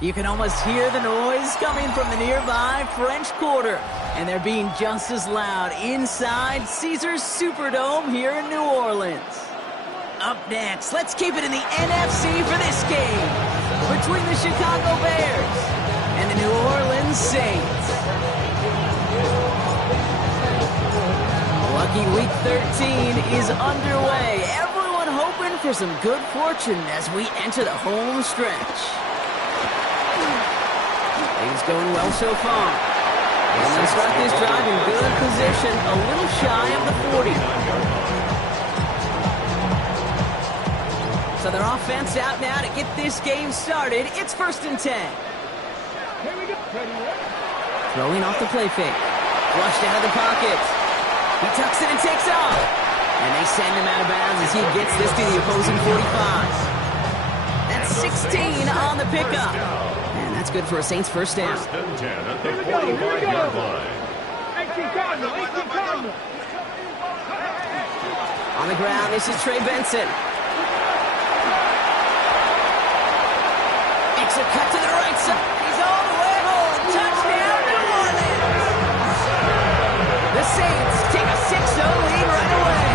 You can almost hear the noise coming from the nearby French Quarter. And they're being just as loud inside Caesars Superdome here in New Orleans. Up next, let's keep it in the NFC for this game between the Chicago Bears and the New Orleans Saints. Lucky Week 13 is underway. Everyone hoping for some good fortune as we enter the home stretch. Things going well so far. And they'll start this drive in good position, a little shy of the 40. So their offense out now to get this game started. It's 1st and 10. Here we go. Throwing off the play fake. Flushed out of the pocket. He tucks it and takes off. And they send him out of bounds as he gets this to the opposing 45. That's 16 on the pickup. And that's good for a Saints first down. 1st and 10 at the 45-yard line. 18 Cardinal. On the ground, this is Trey Benson. Makes a cut to the right side. He's all the way home. Touchdown, New Orleans. The Saints take a 6-0 lead right away.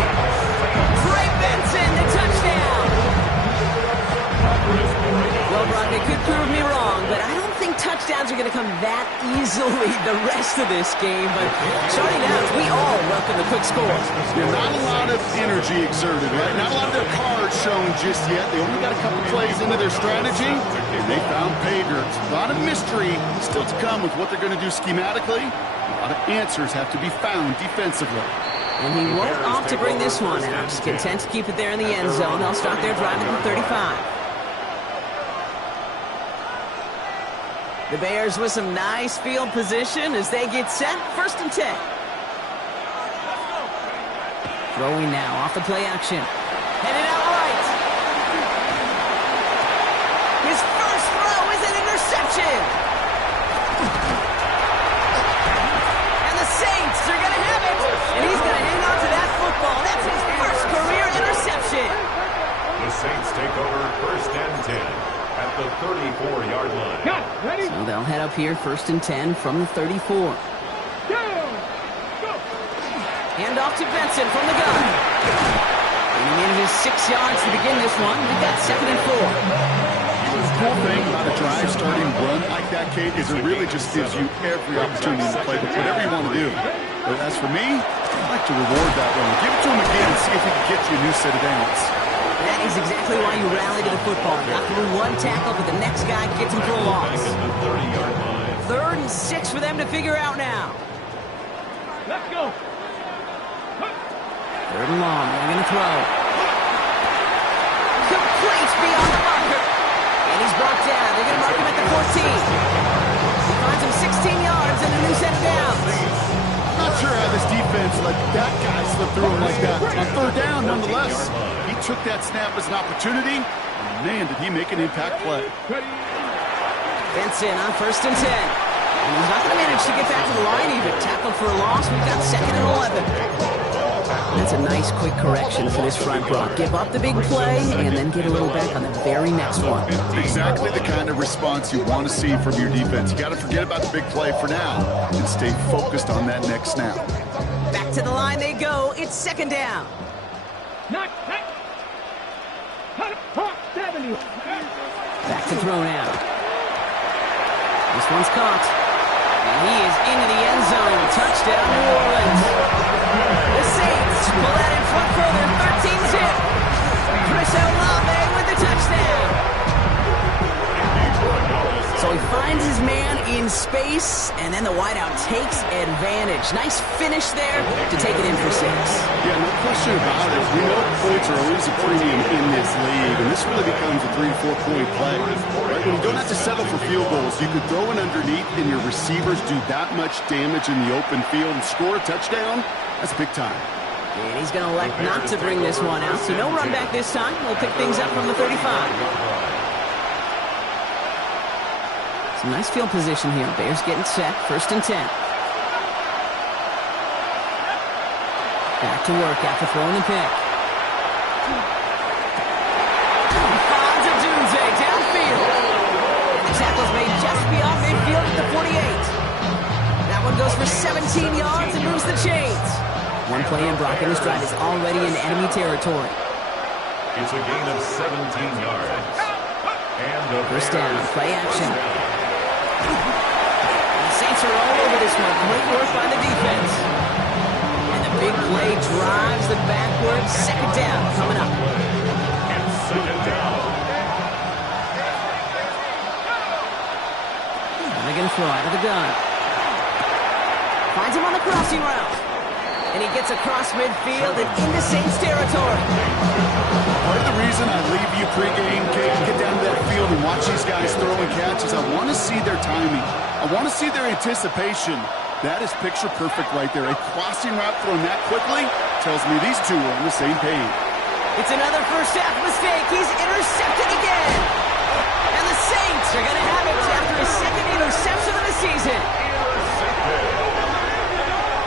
Trey Benson, the touchdown. Well, Brock, they could prove me wrong, but I don't think touchdowns are going to come that easily the rest of this game. But starting out, we all welcome the quick score. Yeah, not a lot of energy exerted, right? Not a lot of their cards shown just yet. They only got a couple plays into their strategy, and they found pay dirt. A lot of mystery still to come with what they're going to do schematically. A lot of answers have to be found defensively. And he won't opt to bring this one out. Just content to keep it there in the end zone. They'll start their drive at the 35. The Bears with some nice field position as they get set. 1st and 10. Throwing now off the play action. Headed out right. His first throw is an interception. And the Saints are going to have it. And he's going to hang on to that football. That's his first career interception. The Saints take over 1st and 10 at the 34-yard line. Ready? So they'll head up here 1st and 10 from the 34. Hand off to Benson from the gun. And he manages 6 yards to begin this one. We've got 2nd and 4. The cool thing about a drive starting run like that, Kate, is it really just gives you every opportunity to play whatever you want to do. But as for me, I'd like to reward that run. Give it to him again and see if he can get you a new set of downs. That is exactly why you rally to the football. Got through one tackle, but the next guy gets him for a loss. 3rd and 6 for them to figure out now. Let's go. 3rd and long. They're going to throw. Complete beyond the marker. And he's brought down. They're going to mark him at the 14. He finds him 16 yards and a new set of downs. Not sure how this defense let that guy slip through him like that. On 3rd down, nonetheless, he took that snap as an opportunity. And man, did he make an impact play. Benson on 1st and 10. And he's not going to manage to get back to the line even. Tackled for a loss. We've got 2nd and 11. That's a nice quick correction for this front row. Give up the big play and then get a little back on the very next one. Exactly the kind of response you want to see from your defense. You got to forget about the big play for now and stay focused on that next snap. Back to the line they go. It's 2nd down. Not. 70. Back to throw now. This one's caught. And he is into the end zone. Touchdown, New Orleans. The Saints pull that in front further. 13-zip. Chris Olave with the touchdown. So he finds his man in space, and then the wideout takes advantage. Nice finish there to take it in for 6. Yeah, no question about it. We know points are always a premium in this league, and this really becomes a 3- to 4-point play. Right? When you don't have to settle for field goals, you can throw it underneath, and your receivers do that much damage in the open field and score a touchdown. That's big time. And he's going to elect not to bring this one out, so no run back this time. We'll pick things up from the 35. Some nice field position here. Bears getting set. 1st and 10. Back to work after throwing the pick. Fonz Adunze downfield. The tackle's made midfield at the 48. That one goes for 17 yards and moves the chains. One play in, Brock, and this drive is already in enemy territory. It's a gain of 17 yards. And a first down, play action. The Saints are all over this one. Great work by the defense. And the big play drives them backwards. Second down coming up. And second down. Again, throw out of the gun. Finds him on the crossing route. And he gets across midfield and into Saints territory. Part of the reason I leave you pregame, Kate, and get down to that field and watch these guys throw and catch is I want to see their timing. I want to see their anticipation. That is picture perfect right there. A crossing route thrown that quickly tells me these two are on the same page. It's another first half mistake. He's intercepted again. And the Saints are going to have it after his second interception of the season.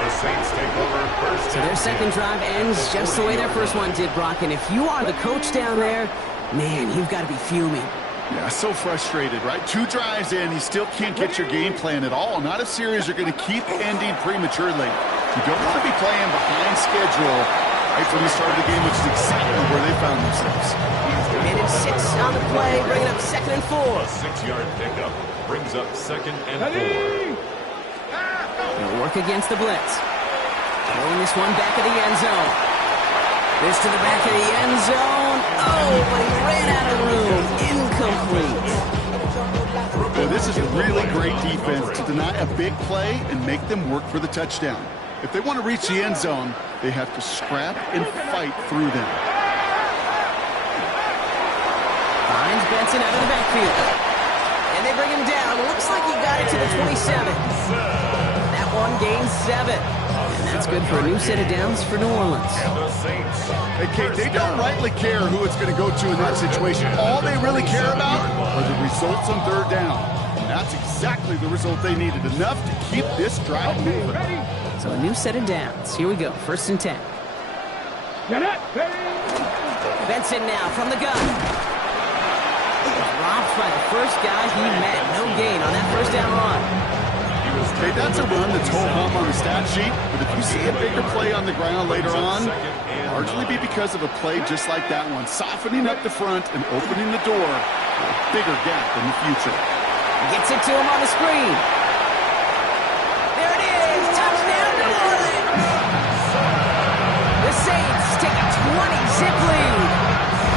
The Saints take over first. So their second drive ends just the way their first one did, Brock. And if you are the coach down there, man, you've got to be fuming. Yeah, so frustrated, right? 2 drives in, you still can't get your game plan at all. Not a series you're going to keep ending prematurely. You don't want to be playing behind schedule right from the start of the game, which is exactly where they found themselves. And it's 6 on the play, bringing up 2nd and 4. A 6-yard pickup brings up 2nd and 4. They'll work against the blitz. Throwing this one back of the end zone. This to the back of the end zone. Oh, but he ran out of room. Incomplete. Well, this is a really great defense to deny a big play and make them work for the touchdown. If they want to reach the end zone, they have to scrap and fight through them. Finds Benson out of the backfield. And they bring him down. Looks like he got it to the 27. That one gains 7. And that's good for a new set of downs for New Orleans. Hey, Kate, they don't rightly care who it's going to go to in that situation. All they really care about are the results on third down. And that's exactly the result they needed. Enough to keep this drive moving. So a new set of downs. Here we go. 1st and 10. Benson now from the gun. Dropped by the first guy he met. No gain on that first down run. Okay, that's a run that's ho-hum on the stat sheet, but if you see a bigger play on the ground later on, largely be because of a play just like that one, softening up the front and opening the door for a bigger gap in the future. Gets it to him on the screen. There it is! Touchdown, New Orleans! The Saints take a 20-zip lead.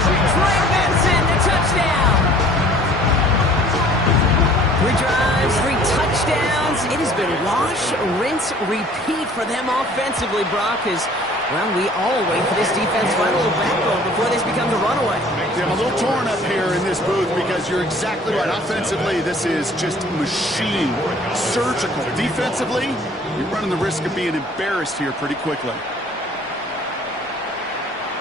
Trey Benson, the touchdown! 3 drives, 3 touchdowns. It has been wash, rinse, repeat for them offensively, Brock, as, well, we all wait for this defense to find a little backbone before this becomes a runaway. Yeah, I'm a little torn up here in this booth because you're exactly right. Offensively, this is just machine, surgical. Defensively, you're running the risk of being embarrassed here pretty quickly.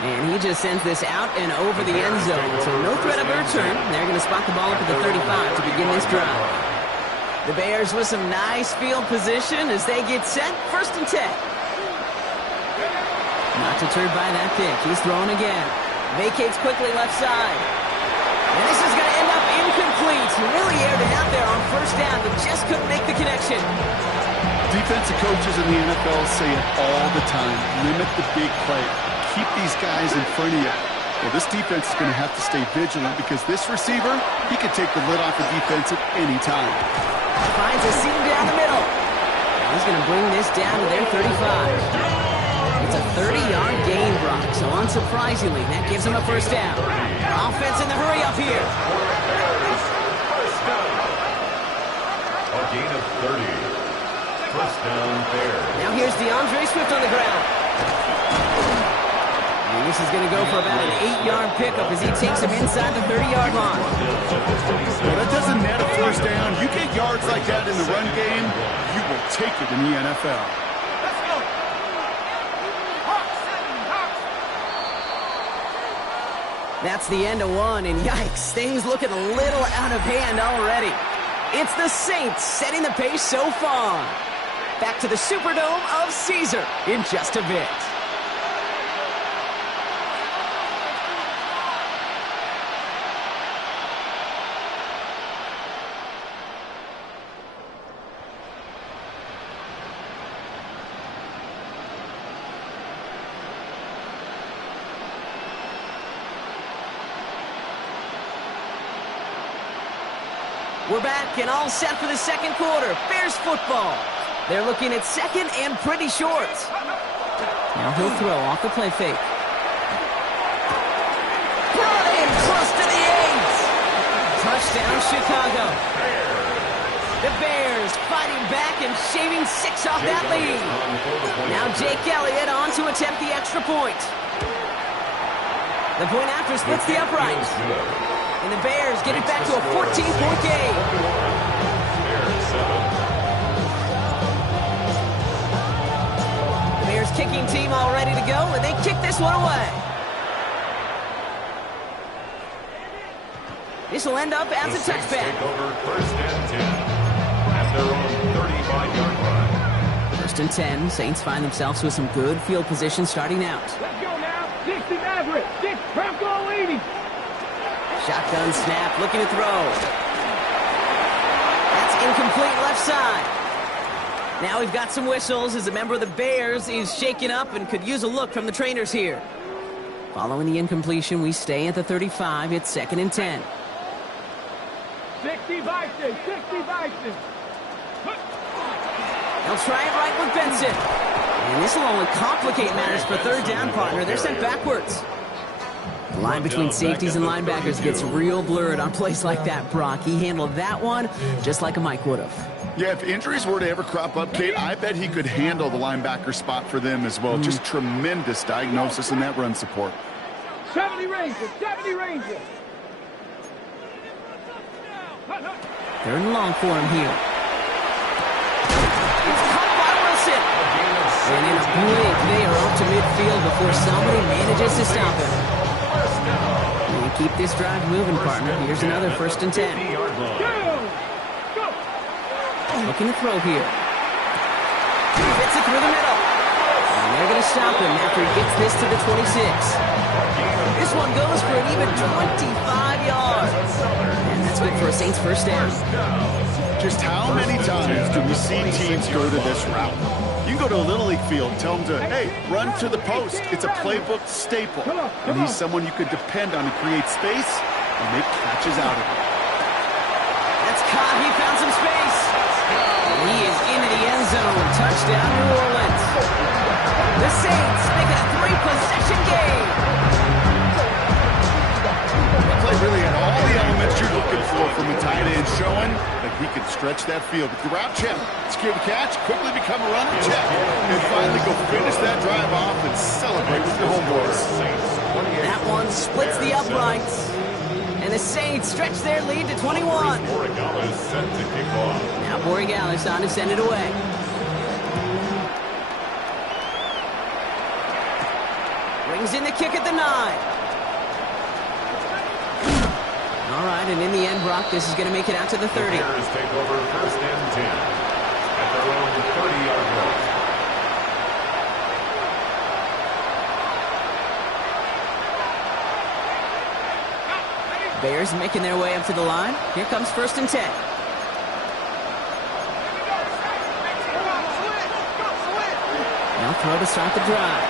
And he just sends this out and over the end zone. So no threat of a return. They're going to spot the ball up at the 35 to begin this drive. The Bears with some nice field position as they get set. 1st and 10. Not deterred by that pick. He's throwing again. Vacates quickly left side. And this is going to end up incomplete. Really aired it out there on 1st down, but just couldn't make the connection. Defensive coaches in the NFL say it all the time. Limit the big play. Keep these guys in front of you. Well, this defense is going to have to stay vigilant because this receiver, he can take the lid off the defense at any time. Finds a seam down the middle. He's going to bring this down to their 35. It's a 30-yard gain, Brock, so unsurprisingly, that gives him a 1st down. Offense in the hurry up here. A gain of 30. 1st down Bears. Now here's DeAndre Swift on the ground. And this is going to go for about an 8-yard pickup as he takes him inside the 30-yard line. Well, that doesn't net a 1st down. You get yards like that in the run game, you will take it in the NFL. That's the end of one, and yikes, things looking a little out of hand already. It's the Saints setting the pace so far. Back to the Superdome of Caesar in just a bit. We're back and all set for the second quarter. Bears football. They're looking at second and pretty short. Now he'll throw off the play fake. Brought in close to the 8. Touchdown, Chicago. The Bears fighting back and shaving 6 off that lead. Now Jake Elliott on to attempt the extra point. The point after splits the uprights. And the Bears get it back to a 14-point game. The Bears kicking team all ready to go, and they kick this one away. This will end up as a touchback. Take over first and 10 at their own 35-yard line. First and 10, Saints find themselves with some good field position starting out. Let's go now. 60 Maverick. 6 Bronco leading. Shotgun snap, looking to throw. That's incomplete left side. Now we've got some whistles as a member of the Bears is shaken up and could use a look from the trainers here. Following the incompletion, we stay at the 35. It's 2nd and 10. 60 Bison. 60 Bison. They'll try it right with Benson. And this will only complicate matters for third down, partner. They're sent backwards. The line between safeties and linebackers gets real blurred on plays like that, Brock. He handled that one just like a Mike would have. Yeah, if injuries were to ever crop up, Kate, I bet he could handle the linebacker spot for them as well. Just tremendous diagnosis in that run support. 70 Rangers. 70 Rangers. 3rd and long for him here. It's caught by Wilson. And in a blink, they are up to midfield before somebody manages to stop him. We keep this drive moving, partner. Here's another 1st and 10. Looking to throw here. He fits it through the middle. And they're going to stop him after he gets this to the 26. This one goes for an even 25 yards. And that's good for a Saints first down. Just how many times do we see teams go to this route? You can go to a Little League field, tell them to, hey, run to the post. It's a playbook staple. And he's someone you could depend on to create space and make catches out of it. That's caught. He found some space. And he is into the end zone. Touchdown, New Orleans. The Saints make it a 3-possession game. That play really had all the elements you're looking for from a tight end, showing that he could stretch that field. With the route check, secure the catch, quickly become a runner, check, and finally go finish that drive off and celebrate with your homeboys. That one splits the uprights. And the Saints stretch their lead to 21. Borregales set to kick off. Now Borregales on to send it away. Brings in the kick at the 9. All right, and in the end, Brock, this is going to make it out to the 30. The Bears take over first and 10 at their own 30-yard line. Bears making their way up to the line. Here comes 1st and 10. Now throw to start the drive.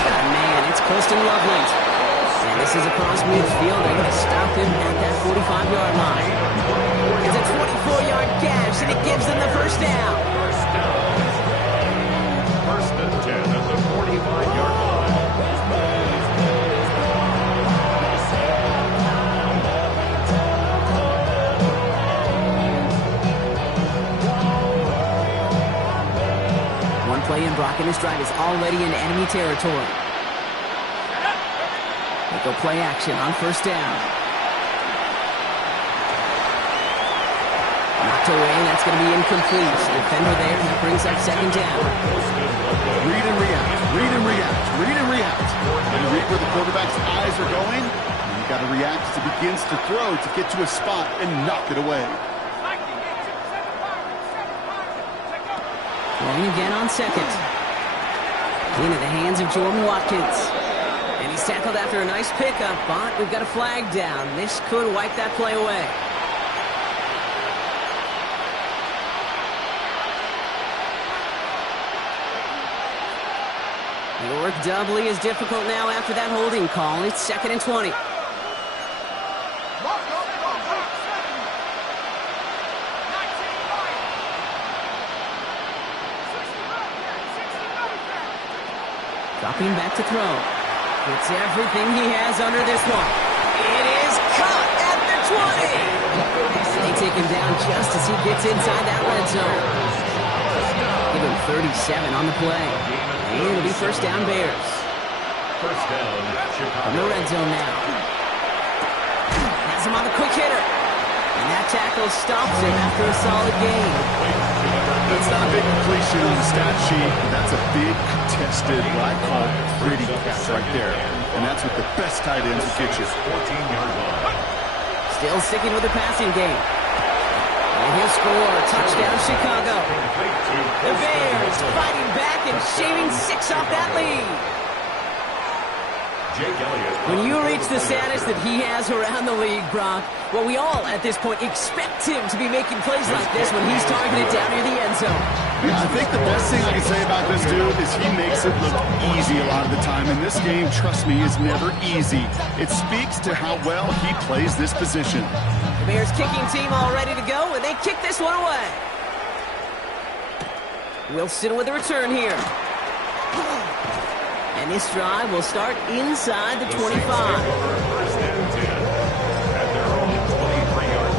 Oh, man, it's Colston Loveland. And this is across midfield. They're going to stop him at that 45-yard line. It's a 24-yard gash, and it gives them the first down. First and 10 at the 45-yard line. One play in, Brock, and his drive is already in enemy territory. They go play action on 1st down. Knocked away, and that's going to be incomplete. Defender there, and that brings up 2nd down. Read and react, read and react, read and react. And you read where the quarterback's eyes are going, and you got to react as he begins to throw to get to a spot and knock it away. Throwing again on 2nd. Into the hands of Jordan Watkins. And he's tackled after a nice pickup, but we've got a flag down. This could wipe that play away. The work doubly is difficult now after that holding call. It's 2nd and 20. Dropping back to throw. Gets everything he has under this one. It is caught at the 20. They take him down just as he gets inside that red zone. Give him 37 on the play. And it'll be first down Bears. First down, Chicago. From the red zone now. Has him on the quick hitter. And that tackle stops him after a solid gain. That's not a big completion on the stat sheet. That's a big contested, what I call pretty catch right there. And that's what the best tight ends will get you. 14-yard line. Still sticking with the passing game. And he'll score. Touchdown, Chicago. The Bears fighting back and shaving 6 off that lead. When you reach the status that he has around the league, Brock, well, we all, at this point, expect him to be making plays like this when he's targeted down near the end zone. Yeah, I think the best thing I can say about this dude is he makes it look easy a lot of the time. And this game, trust me, is never easy. It speaks to how well he plays this position. The Bears kicking team all ready to go, and they kick this one away. Wilson with a return here. And this drive will start inside the 25. First and 10 at their own 23-yard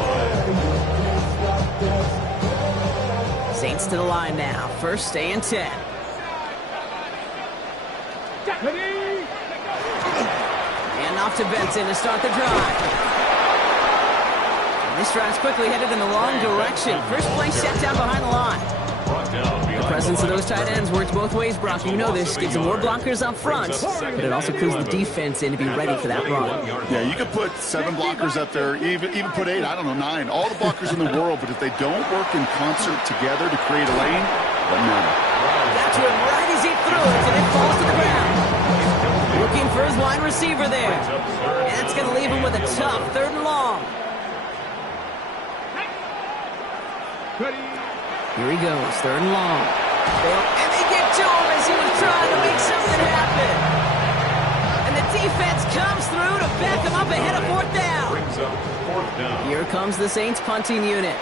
line. Saints to the line now. First and 10. And off to Benson to start the drive. And this drive's quickly headed in the wrong direction. First play set down behind the line. The presence of those tight ends works both ways, Brock. You know this. Gives them more blockers up front, but it also clues the defense in to be ready for that run. Yeah, you could put 7 blockers up there, even put 8, I don't know, 9. All the blockers in the world, but if they don't work in concert together to create a lane, doesn't matter. Got to him right as he threw it, and it falls to the ground. Looking for his wide receiver there. And that's going to leave him with a tough 3rd and long. Here he goes, 3rd and long. And they get to him as he was trying to make something happen. And the defense comes through to back him up ahead of 4th down. Brings up 4th down. Here comes the Saints punting unit.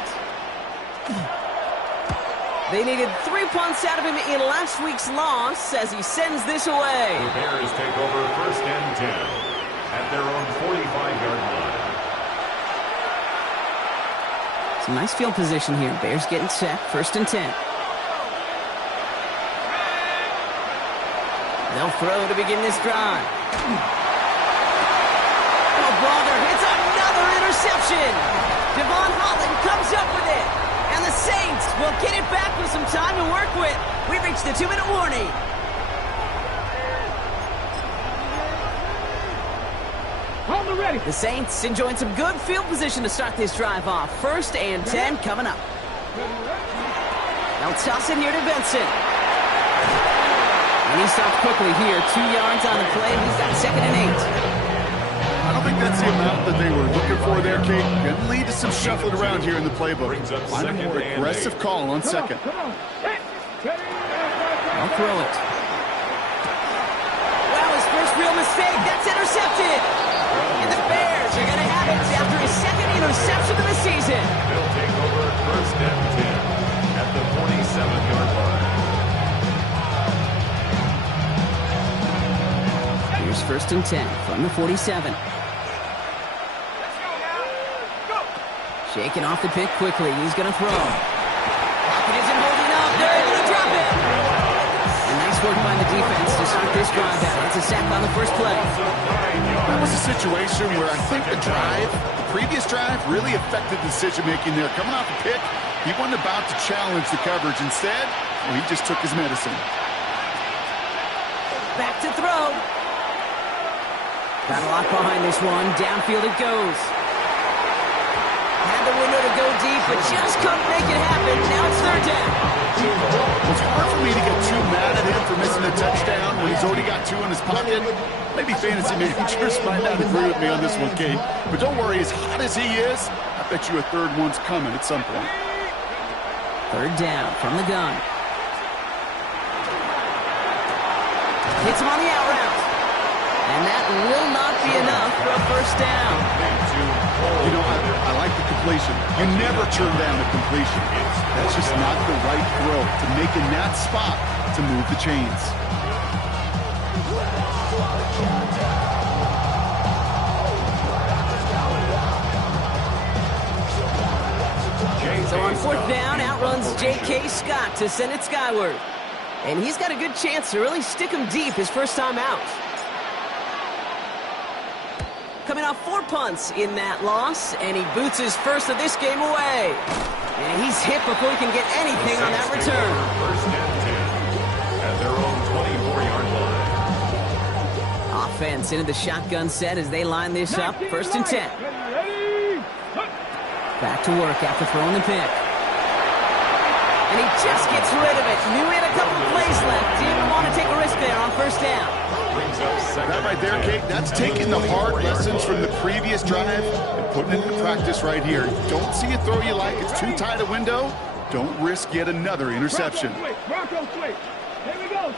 They needed 3 punts out of him in last week's loss as he sends this away. The Bears take over first and 10 at their own 45-yard line. Some nice field position here. Bears getting set. First and 10. They'll throw to begin this drive. Oh, Balder hits another interception. Devon Holland comes up with it. And the Saints will get it back with some time to work with. We reached the 2-minute warning. The Saints enjoying some good field position to start this drive off. First and 10 coming up. They'll toss it here to Benson. And he stops quickly here. 2 yards on the play. He's got 2nd and 8. I don't think that's the amount that they were looking for there, Kate. Going to lead to some shuffling around here in the playbook. Find a more aggressive call on 2nd. I'll throw it. Well, his first real mistake. That's intercepted. And the Bears are going to have it after his 2nd interception of the season. They'll take over first and 10 at the 47-yard line. Here's first and 10 from the 47. Shaking off the pick quickly. He's going to throw. Lockett isn't holding up. They're able to drop it. And nice work by the defense to start this drive out. It's a sack on the first play. That was a situation where I think the previous drive, really affected the decision-making there. Coming off a pick, he wasn't about to challenge the coverage. Instead, he just took his medicine. Back to throw. Got a lot behind this one. Downfield it goes. Had the window to go deep, but just couldn't make it happen. Now it's 3rd down. It's hard for me to get too mad at him for missing a touchdown when he's already got 2 in his pocket. Maybe fantasy managers might not agree with me on this one, Kate. But don't worry, as hot as he is, I bet you a 3rd one's coming at some point. 3rd down from the gun. Hits him on the out route. And that will not be enough for a first down. You know, I like the completion. You never turn down a completion. That's just not the right throw to make in that spot to move the chains. So on fourth down, outruns J.K. Scott to send it skyward. And he's got a good chance to really stick him deep his first time out. Coming off 4 punts in that loss, and he boots his first of this game away. And he's hit before he can get anything on that return. First and 10 at their own 24-yard line. Offense into the shotgun set as they line this up. First and 10. Back to work after throwing the pick. And he just gets rid of it. Knew he had a couple of plays left. Didn't want to take a risk there on first down. That right there, Kate, that's taking the hard lessons from the previous drive and putting it into practice right here. Don't see a throw you like. It's too tight a window. Don't risk yet another interception. Bronco switch. Here we go.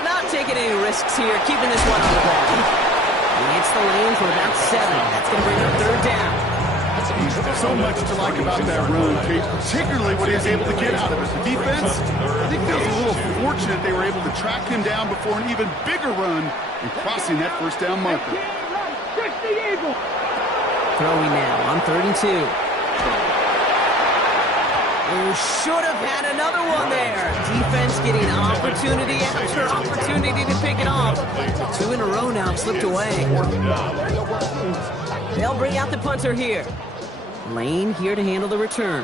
Not taking any risks here, keeping this one on the ground. He hits the lane for about 7. That's going to bring up third down. So much to like about that run, Kate, particularly what he was able to get out of it. The defense, I think feels a little fortunate they were able to track him down before an even bigger run and crossing that first down marker. Throwing now on 3rd and 2. Oh, should have had another one there. Defense getting opportunity after opportunity to pick it off. 2 in a row now slipped away. They'll bring out the punter here. Lane here to handle the return.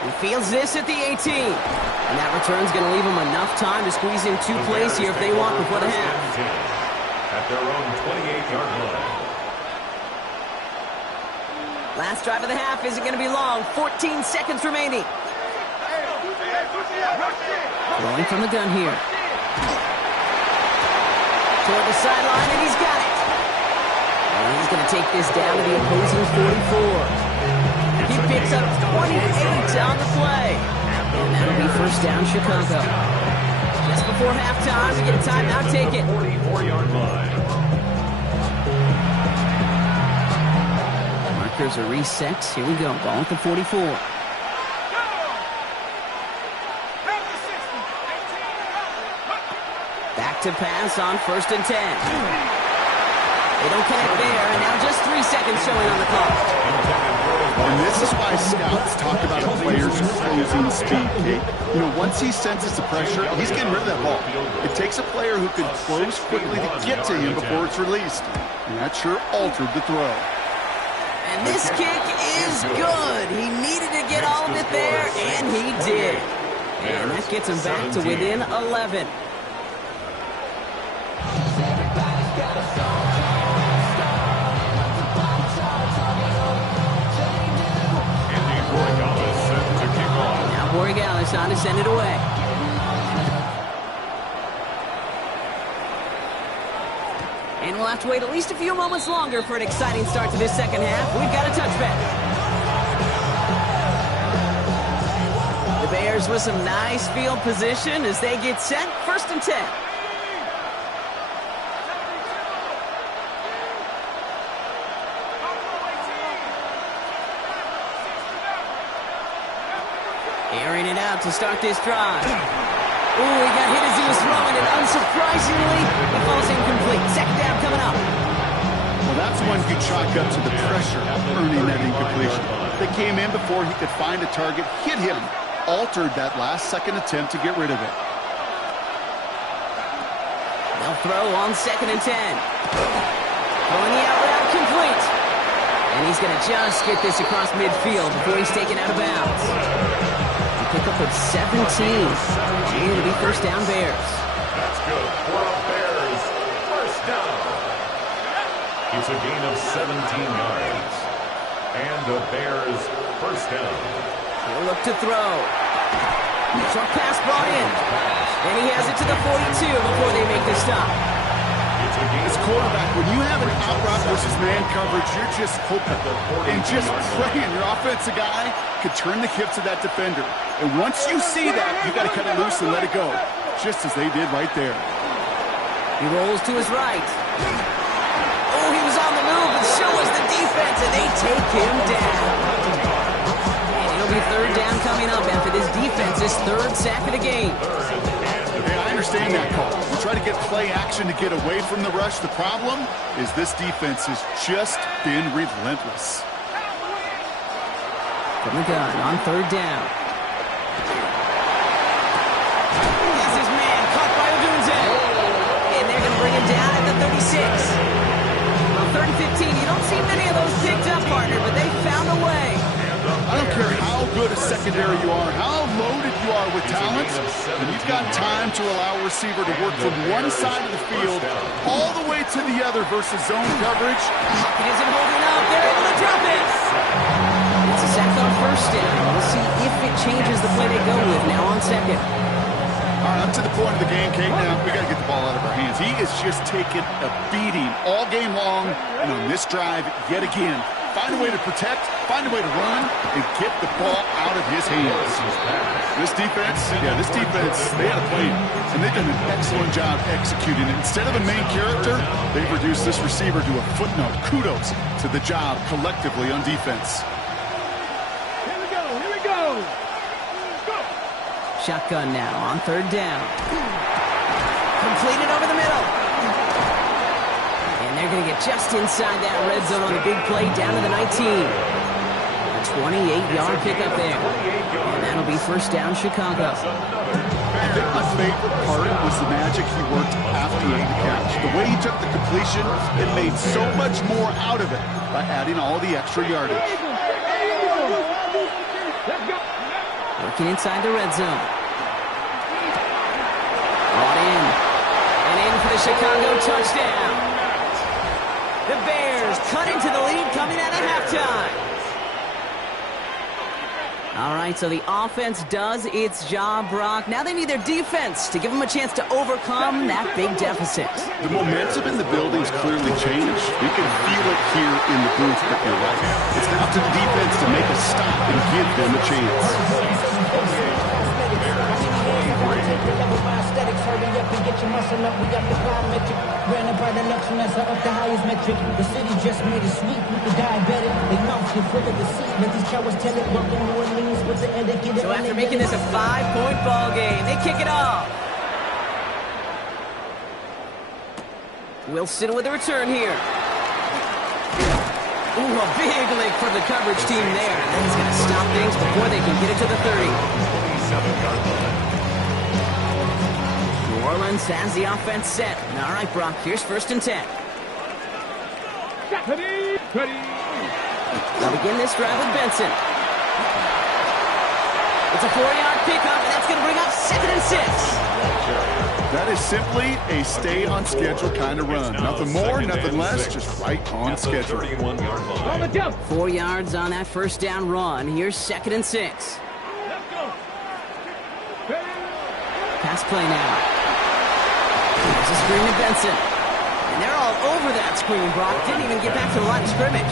He fields this at the 18. And that return's going to leave him enough time to squeeze in 2 plays here if they want before the half. At their own 28-yard line. Last drive of the half isn't going to be long. 14 seconds remaining. Throwing from the gun here. Toward the sideline, and he's got it. And he's going to take this down to the opposing 44. He picks up 28 on the play. And that'll be first down, Chicago. Just before halftime, we get a timeout taken. 44-yard line. Markers are reset. Here we go. Ball at the 44. To pass on 1st and 10. They don't connect there, and now just 3 seconds showing on the clock. And this is why scouts talk about a player's closing speed, Kate. You know, once he senses the pressure, he's getting rid of that ball. It takes a player who can close quickly to get to him before it's released. And that sure altered the throw. And this kick is good. He needed to get all of it there, and he did. And that gets him back to within 11. Borregales on to send it away. And we'll have to wait at least a few moments longer for an exciting start to this second half. We've got a touchback. The Bears with some nice field position as they get set. 1st and 10. Airing it out to start this drive. Ooh, he got hit as he was throwing it. Unsurprisingly, he falls incomplete. Second down coming up. Well, that's one you chalk up to the pressure earning that incompletion. They came in before he could find a target, hit him, altered that last-second attempt to get rid of it. They'll throw on 2nd and 10. Throwing the out route complete. And he's going to just get this across midfield before he's taken out of bounds. Pick up at 17. And it'll be first down Bears. That's good for the Bears. First down. It's a gain of 17 yards. And the Bears first down. He'll look to throw. Short pass brought in. And he has it to the 42 before they make the stop. As quarterback, when you have an out route versus man coverage, you're just hoping and just praying your offensive guy could turn the hips of that defender. And once you see that, you got to cut it loose and let it go, just as they did right there. He rolls to his right. Oh, he was on the move, but so was the defense, and they take him down. And it'll be third down coming up after this defense's 3rd sack of the game. Hey, I understand that call. try to get play action to get away from the rush. The problem is this defense has just been relentless. From the gun on third down. This is man caught by Odunze. And they're going to bring him down at the 36. On third and 15, you don't see many of those picked up, partner, but they found a way. I don't care how good a secondary you are, how loaded you are with talent, and you've got time to allow a receiver to work from one side of the field all the way to the other versus zone coverage. He isn't holding up. They're able to drop it. It's a sack on first down. We'll see if it changes the play they go with now on second. All right, up to the point of the game, Kate. Now we got to get the ball out of our hands. He is just taking a beating all game long, and on this drive, yet again, find a way to protect, find a way to run, and get the ball out of his hands. This defense, they had a plan, and they've done an excellent job executing it. Instead of a main character, they've reduced this receiver to a footnote. Kudos to the job collectively on defense. Here we go. Go. Shotgun now on third down. Completed over the middle. And they're going to get just inside that red zone on the big play down to the 19. A 28-yard pickup there. And that'll be first down, Chicago. I think my favorite part was the magic he worked after the catch. The way he took the completion and made so much more out of it by adding all the extra yardage. Let's go. Working inside the red zone. Brought in. And in for the Chicago touchdown. The Bears cut into the lead coming out of halftime. All right, so the offense does its job, Brock. Now they need their defense to give them a chance to overcome that big deficit. The momentum in the building's clearly changed. We can feel it here in the booth, but you're right. It's now to the defense to make a stop and give them a chance. Hurry up and get your muscle up. We got the biometric. Ran up by the election, that's up the highest metric. The city just made it sweet with the diabetic. They mouth you full of the seat. Let these cowards tell it. Welcome to New Orleans with the etiquette. So after making this a 5-point ball game, they kick it off. Wilson with a return here. Ooh, a big lick for the coverage team there. And then he's going to stop things before they can get it to the 30. 27-yard line. New Orleans has the offense set. All right, Brock, here's first and 10. Ready. They'll begin this drive with Benson. It's a 4-yard pickup, and that's going to bring up second and 6. That is simply a stay-on-schedule kind of run. Nothing more, nothing less, just right on schedule. 31-yard line. On the jump. 4 yards on that first down run. Here's second and 6. Let's go. Pass play now. There's a screen to Benson. And they're all over that screen, Brock. Didn't even get back to the line of scrimmage.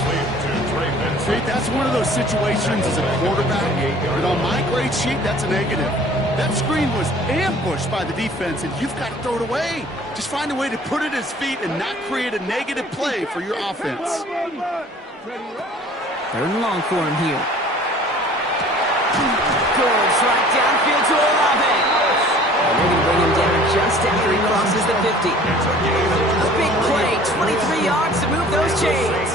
See, that's one of those situations as a quarterback that on my grade sheet, that's a negative. That screen was ambushed by the defense, and you've got to throw it away. Just find a way to put it at his feet and not create a negative play for your offense. Third and long for him here. Goes right downfield to Olave. And they're going to bring him down just after he crosses the 50. A big play, 23 yards to move those chains.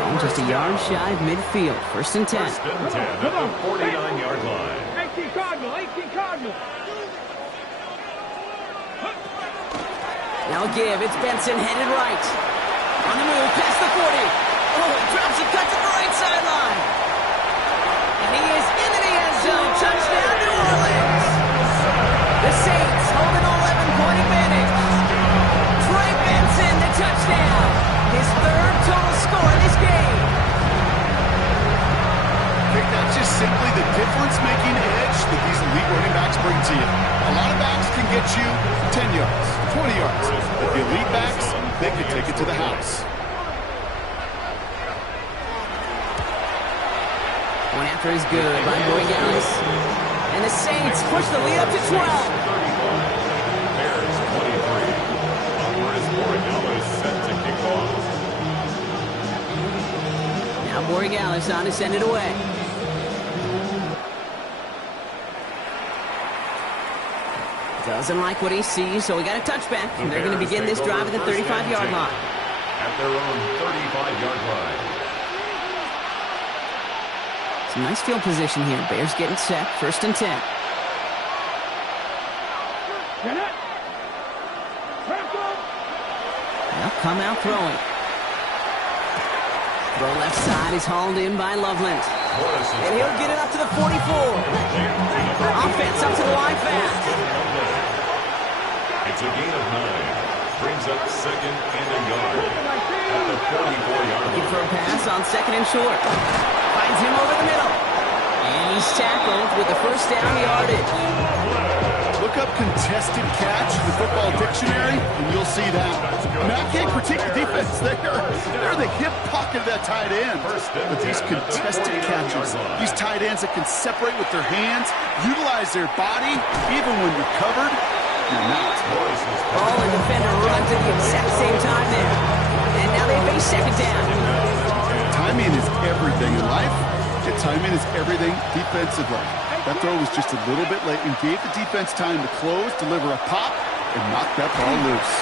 And just a yard shy of midfield. First and 10. First and 10 at the 49-yard line. 18 Cardinal. Now give, it's Benson headed right. On the move, past the 40. Oh, he drops and cuts to the right sideline. And he is into the end zone. Touchdown, New Orleans. The Saints hold an 11-point advantage. Trey Benson, the touchdown. His third total score in this game. I think that's just simply the difference-making edge that these elite running backs bring to you. A lot of backs can get you 10 yards, 20 yards. But the elite backs, they can take it to the house. One after is good by Boygalis. And the Saints push the lead up to 12. Bears 23. Alvarez Boregalis set to kick off. Now Boregalis on to send it away. The Doesn't like what he sees, so we got a touchback. And they're going to begin this drive at the 35-yard line. At their own 35-yard line. Some nice field position here. Bears getting set. 1st and 10. They'll come out throwing. Throw left side is hauled in by Loveland. And he'll get it up to the 44. Offense up to the line fast. It's a gain of 9. Brings up 2nd and a yard. At the 44-yard line. Looking for a pass on 2nd and short. Finds him over the middle. And he's tackled with the first down yardage. Look up contested catch in the football dictionary, and you'll see that. And I can't critique the defense. They're the hip pocket of that tight end. But these contested catches, these tight ends that can separate with their hands, utilize their body, even when you're covered, you're not. Ball and defender run to the exact same time there. And now they face 2nd down. Timing is everything in life. And timing is everything defensively. That throw was just a little bit late and gave the defense time to close, deliver a pop, and knock that ball loose.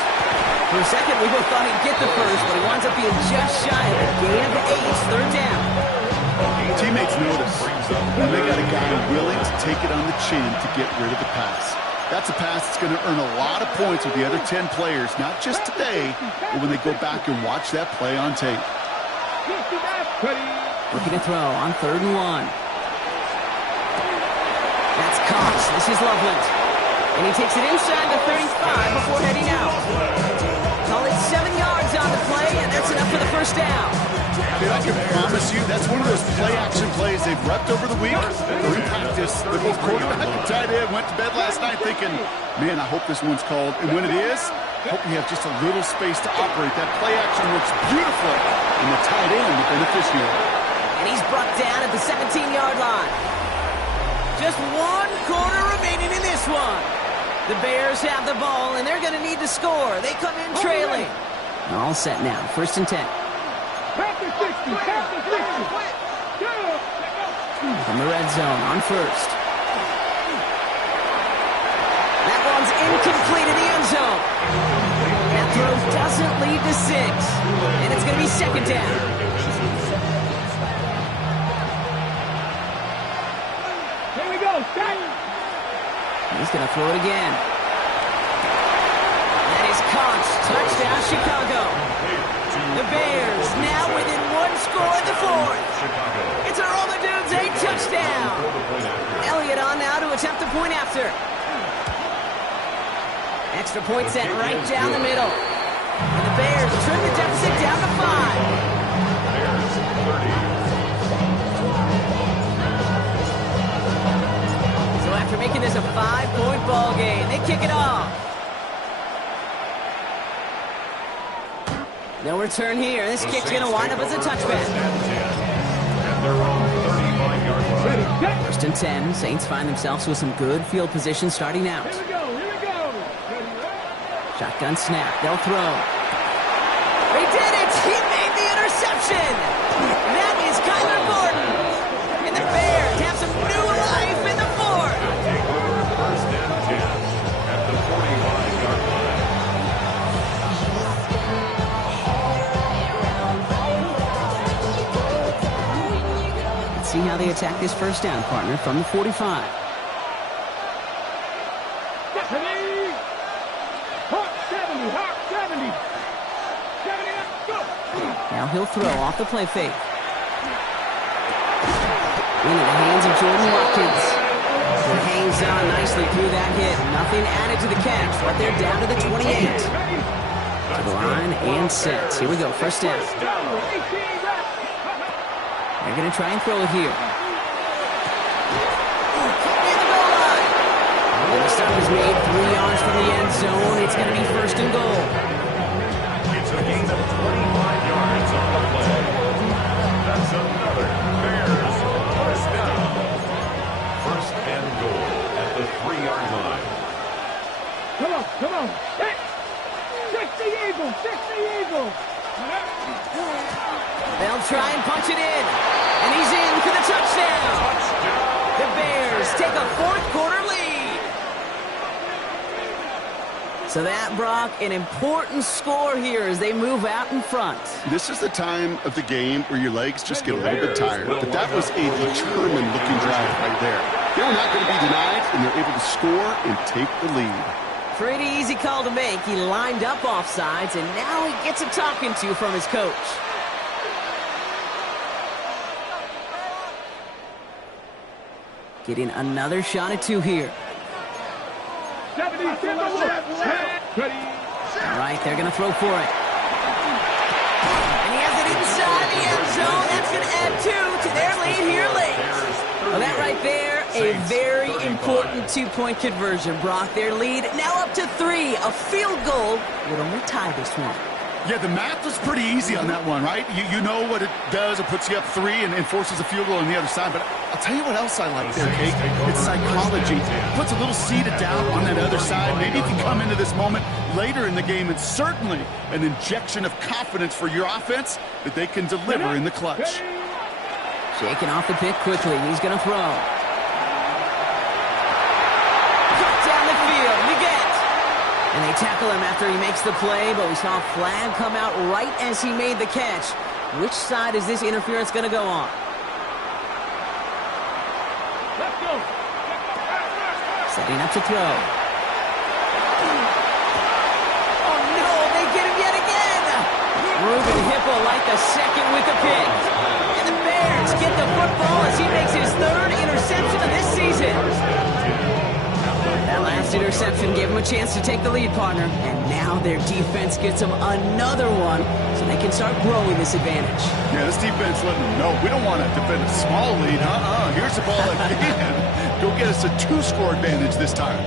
For a second, we both thought he'd get the first, but he winds up being just shy of a gain of 8, 3rd down. Teammates notice, and they got a guy willing to take it on the chin to get rid of the pass. That's a pass that's going to earn a lot of points with the other 10 players, not just today, but when they go back and watch that play on tape. Looking to throw on 3rd and 1. That's Cox. This is Loveland. And he takes it inside the 35 before heading out. Call it 7 yards on the play, and that's enough for the first down. Dude, I can promise you that's one of those play-action plays they've repped over the week or in practice. They're both quarterback and tight end went to bed last night thinking, man, I hope this one's called. And when it is, hope we have just a little space to operate. That play-action works beautifully, and the tight end, the beneficiary. And he's brought down at the 17-yard line. Just 1 quarter remaining in this one. The Bears have the ball, and they're going to need to score. They come in trailing. All set now. 1st and 10. From the red zone on 1st. That one's incomplete in the end zone. That throw doesn't lead to 6. And it's going to be 2nd down. He's going to throw it again. That is Cox. Touchdown, Chicago. The Bears now within 1 score in the 4th. It's a roll the dudes, a touchdown. Elliott on now to attempt the point after. Extra point set right down the middle. And the Bears trim the deficit down to 5. After making this a 5-point ball game, they kick it off. No return here. This kick's going to wind up as a touchback. 1st and 10. Saints find themselves with some good field position starting out. Shotgun snap. They'll throw. They did it! He made the interception! That is Kyler Gordon. And the Bears have some new life in the 4th. At the 45-yard line. Let's see how they attack this first down, partner, from the 45. Now he'll throw off the play fake. Into the hands of Jordan Watkins. He hangs on nicely through that hit. Nothing added to the catch, but they're down to the 28. To the line and set. Here we go, first down. They're going to try and throw it here. Near the goal line. And the stop is made 3 yards from the end zone. It's going to be 1st and goal. It's a gain of 25 yards on the play. That's another Bears first down. 1st and goal at the 3-yard line. Come on. Six the Eagles. They'll try and punch it in. And he's in for the touchdown. The Bears take a 4th quarter lead. So that, Brock, an important score here as they move out in front. This is the time of the game where your legs just get a little bit tired. But that was a determined-looking drive right there. They were not going to be denied, and they're able to score and take the lead. Pretty easy call to make. He lined up offsides, and now he gets a talking to from his coach. Getting another shot at 2 here. 70 to the left. All right, they're going to throw for it. And he has it inside the end zone. That's going to add 2 to their lead here late. Well, that right there, a very important 2-point conversion. Brock, their lead now up to 3. A field goal would only tie this one. Yeah, the math was pretty easy on that one, right? You know what it does. It puts you up 3 and forces a field goal on the other side. But I'll tell you what else I like there, Kate. It's psychology. Puts a little seed of doubt on that other side. Maybe if you come into this moment later in the game, it's certainly an injection of confidence for your offense that they can deliver in the clutch. Shaking off the pick quickly. He's going to throw. Cut down the field. We get. And they tackle him after he makes the play, but we saw a flag come out right as he made the catch. Which side is this interference going to go on? Let's go. Setting up to throw. Oh, no, they get him yet again. Ruben Hippo like the second with the pick. And the Bears get the football as he makes his 3rd interception of this season. That last interception gave him a chance to take the lead, partner. And now their defense gets them another one so they can start growing this advantage. Yeah, this defense letting them know we don't want to defend a small lead. Here's the ball again. Go get us a 2-score advantage this time.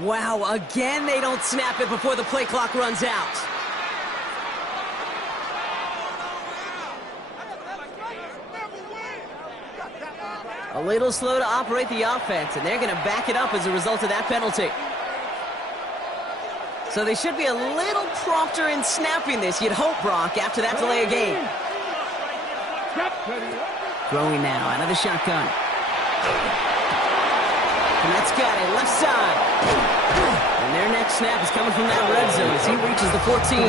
Wow, again they don't snap it before the play clock runs out. A little slow to operate the offense, and they're going to back it up as a result of that penalty. So they should be a little prompter in snapping this, you'd hope, Brock, after that delay of game. Throwing now out of the shotgun. And that's got it, left side. And their next snap is coming from that red zone as he reaches the 14.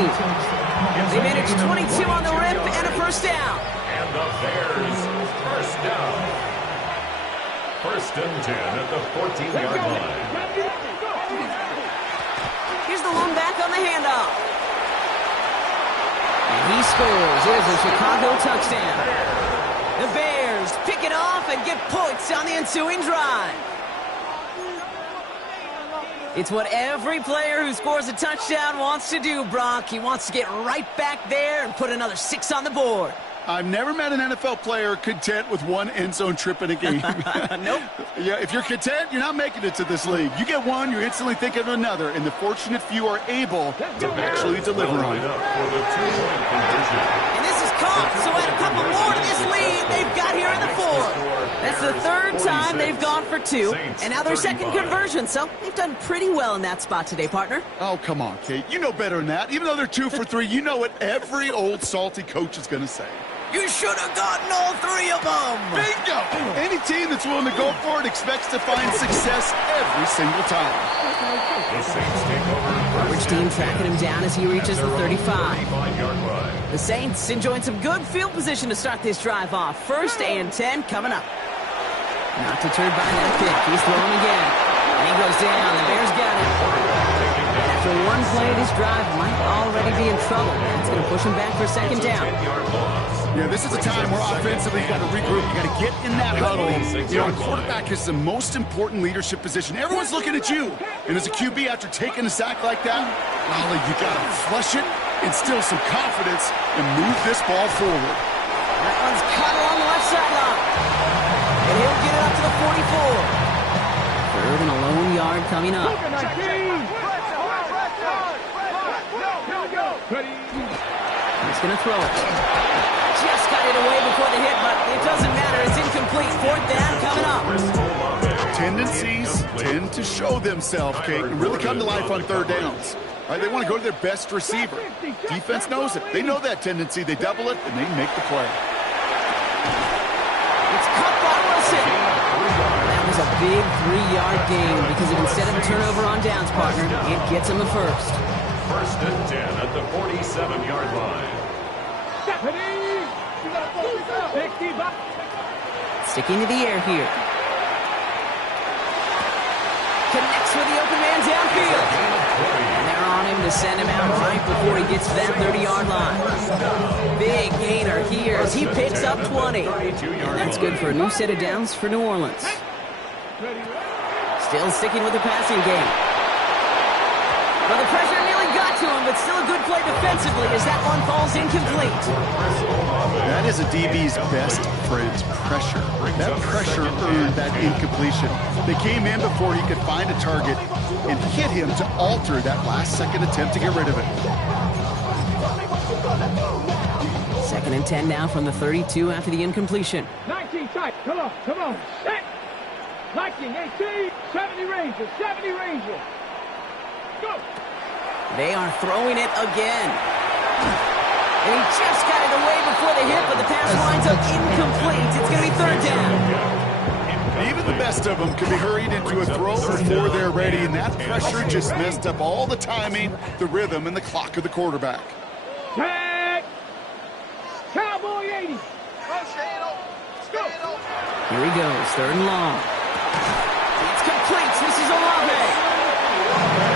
They managed 22 on the rip and a first down. And the Bears first down. 1st and 10 at the 14-yard line. Here's the lone back on the handoff. And he scores. It is a Chicago touchdown. The Bears pick it off and get points on the ensuing drive. It's what every player who scores a touchdown wants to do, Brock. He wants to get right back there and put another 6 on the board. I've never met an NFL player content with one end zone trip in a game. Nope. Yeah, if you're content, you're not making it to this league. You get one, you're instantly thinking of another, and the fortunate few are able to actually deliver on it. And this is caught, so add a couple more to this lead they've got here in the 4th. That's the 3rd time they've gone for 2, and now their 2nd conversion, so they've done pretty well in that spot today, partner. Oh, come on, Kate. You know better than that. Even though they're 2 for 3, you know what every old salty coach is going to say. You should have gotten all 3 of them. Bingo! Any team that's willing to go for it expects to find success every single time. Which team tracking him down as he reaches the 35. The Saints enjoying some good field position to start this drive off. 1st and 10 coming up. Not deterred by that pick. He's throwing again. And he goes down. The Bears got it. And after one play, this drive might already be in trouble. That's going to push him back for 2nd down. Yeah, this is a time where offensively you got to regroup. You got to get in that huddle. You know, a quarterback is the most important leadership position. Everyone's looking at you. And as a QB, after taking a sack like that, golly, you got to flush it, instill some confidence, and move this ball forward. That one's caught along the left sideline. And he'll get it up to the 44. 3rd and a lone yard coming up. He's going to throw it. Just got it away before the hit, but it doesn't matter. It's incomplete. Fourth down coming up. Tendencies tend to show themselves, Kate, and really come to life on third downs. Right, they want to go to their best receiver. Defense knows it. They know that tendency. They double it, and they make the play. It's caught by Wilson. That was a big 3-yard gain because if instead of a turnover on downs, partner, it gets him the first. First and 10 at the 47-yard line. Sticking to the air here. Connects with the open man downfield. And they're on him to send him out right before he gets to that 30-yard line. Big gainer here as he picks up 20. And that's good for a new set of downs for New Orleans. Still sticking with the passing game. Well, the pressure nearly got to him, but still a good play defensively as that one falls incomplete. That is a DB's best friend, pressure. That pressure earned that incompletion. They came in before he could find a target and hit him to alter that last-second attempt to get rid of it. Second and 10 now from the 32 after the incompletion. 19 tight. Come on. Set. 19, 18, 70 Rangers. Go. They are throwing it again. And he just got it away before the hit, but the pass winds up incomplete. It's going to be third down. Even the best of them can be hurried into a throw before they're ready, and that pressure just messed up all the timing, the rhythm, and the clock of the quarterback. Tag. Cowboy 80. Go. Here he goes, third and long. It's complete. This is Olave.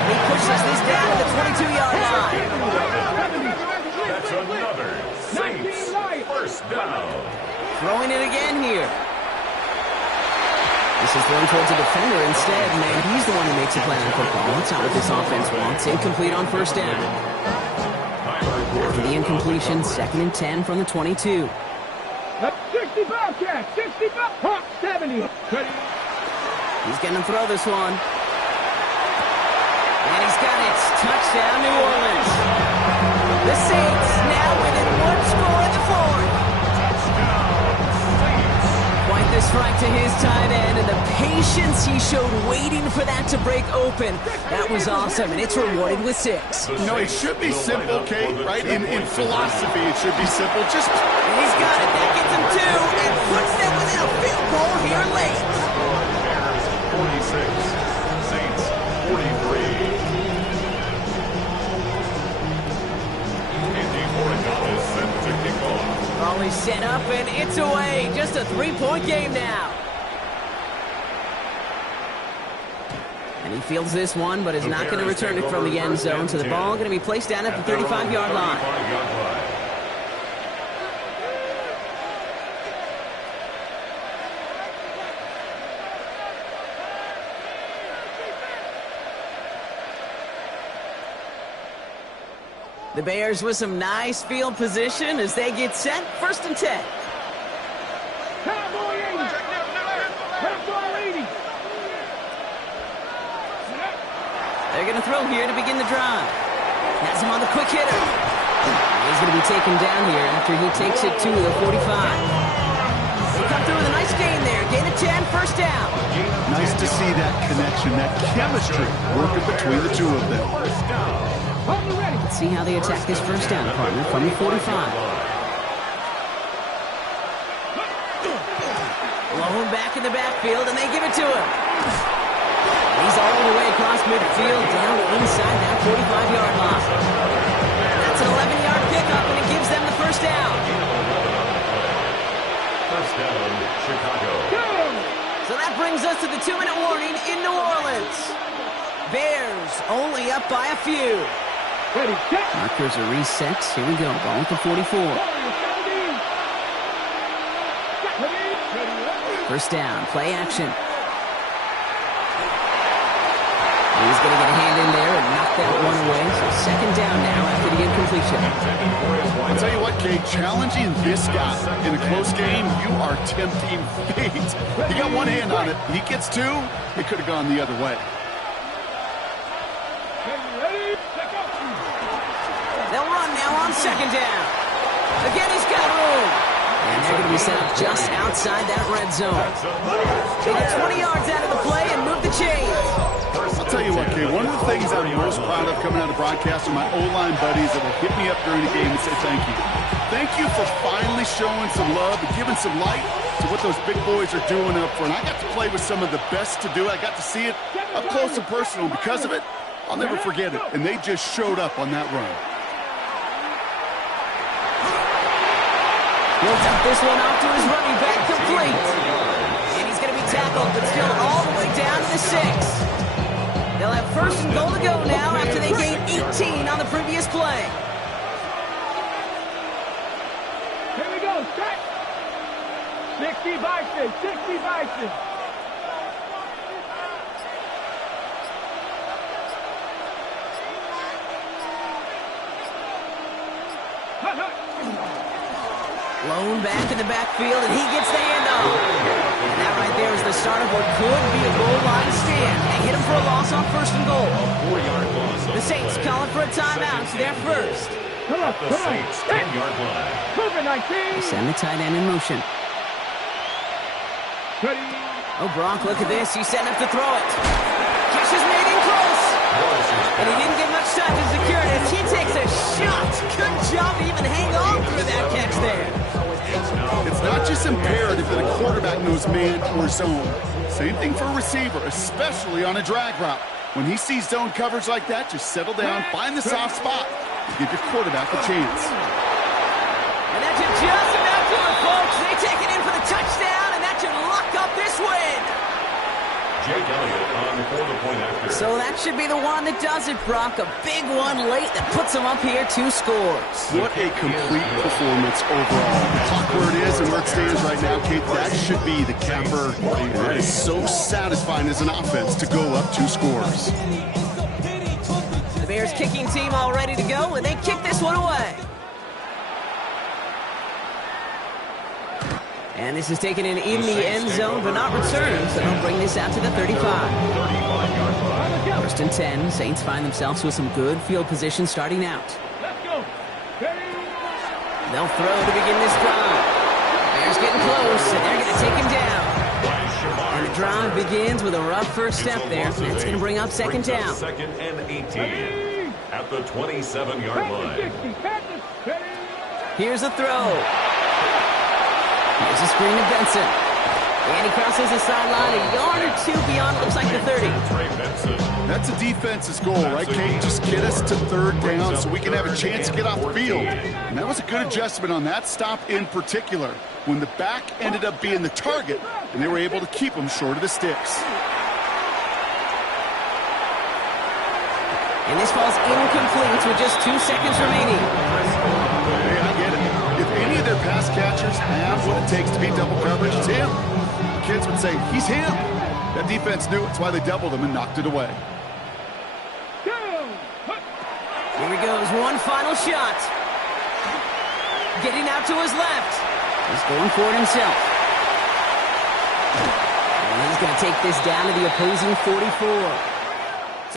He pushes this down to the 22-yard line. That's another Saints first down. Throwing it again here. This is thrown towards a defender instead, man. He's the one who makes a play on football. That's not what this offense wants. Incomplete on first down. After the incompletion, second and 10 from the 22. 65 catch. 65. 70. He's going to throw this one. And he's got it. Touchdown, New Orleans. The Saints now within one score at the fourth. Quite the strike to his tight end, and the patience he showed waiting for that to break open. That was awesome, and it's rewarded with 6. You know, it should be simple, Kate, right? In philosophy, it should be simple. Just... And he's got it. That gets him 2 and puts them within a field goal here late. Bears 46, Saints 43. Is set to kick off. Raleigh set up, and it's away. Just a 3-point game now. And he fields this one, but is not going to return it from the end zone. So the ball going to be placed down at the 35-yard line. The Bears with some nice field position as they get set. First and 10. Cowboy 80. Cowboy 80. They're going to throw here to begin the drive. Has him on the quick hitter. He's going to be taken down here after he takes it to the 45. They come through with a nice gain there. Gain of 10, first down. Nice to see that connection, that chemistry working between the two of them. Let's see how they attack this first down, partner, from the 45. Low him back in the backfield, and they give it to him. He's all the way across midfield, down inside that 45-yard line. That's an 11-yard pickup, and it gives them the first down. First down, Chicago. So that brings us to the 2-minute warning in New Orleans. Bears only up by a few. Markers are reset. Here we go. Ball at the 44. First down. Play action. He's going to get a hand in there and knock that one away. So second down now after the incompletion. I'll tell you what, Kate, challenging this guy in a close game, you are tempting fate. He got one hand on it. He gets 2. It could have gone the other way. They'll run now on second down. Again, he's got room. And they're going to be set up just outside that red zone. They get 20 yards out of the play and move the chains. I'll tell you what, Kay, one of the things I'm most proud of coming out of broadcast are my O-line buddies that will hit me up during the game and say thank you. Thank you for finally showing some love and giving some light to what those big boys are doing up front. I got to play with some of the best to do it. I got to see it up close and personal. Because of it, I'll never forget it. And they just showed up on that run. He'll dump this one off to his running back, complete. And he's going to be tackled, but still all the way down to the 6. They'll have first and goal to go now after they gained 18 on the previous play. Here we go, set. 60 Bison, 60 Bison. Blown back in the backfield, and he gets the handoff. And that right there is the start of what could be a goal line stand. They hit him for a loss on first and goal. The Saints calling for a timeout, so they're first. Come on, The Saints 10-yard line. Move it, 19. They send the tight end in motion. Ready. Oh, Brock, look at this. He's setting up to throw it. Catch is made in close. And he didn't get much time to secure it as he takes a shot. Good job to even hang on through that catch there. It's not just imperative that a quarterback knows man or zone. Same thing for a receiver, especially on a drag route. When he sees zone coverage like that, just settle down, find the soft spot, and give your quarterback a chance. And that should just about do it, folks. They take it in for the touchdown, and that should lock up this win. Jake Elliott on for the point after. So that should be the one that does it, Brock. A big one late that puts them up here 2 scores. What a complete performance overall. The clock where it is and where it stands right now, Kate, that should be the capper. And that is so satisfying as an offense to go up 2 scores. The Bears kicking team all ready to go, and they kick this one away. And this is taken in the end zone, but not returned, so they'll bring this out to the 35. First and 10, Saints find themselves with some good field position starting out. Let's go. Ready. They'll throw to begin this drive. Bears getting close, and they're going to take him down. And the drive begins with a rough first step there. That's going to bring up second down. Second and 18 at the 27-yard line. Here's a throw. Here's a screen to Benson. And he crosses the sideline a yard or 2 beyond, looks like the 30. That's a defense's goal, right, Kate? Just get us to third down so we can have a chance to get off the field. And that was a good adjustment on that stop in particular, when the back ended up being the target, and they were able to keep him short of the sticks. And this falls incomplete with just 2 seconds remaining. Hey, I get it. If any of their pass catchers have what it takes to beat double coverage, it's him. Kids would say, he's him. That defense knew it's why they doubled him and knocked it away. Here he goes, one final shot. Getting out to his left. He's going for it himself. And he's going to take this down to the opposing 44.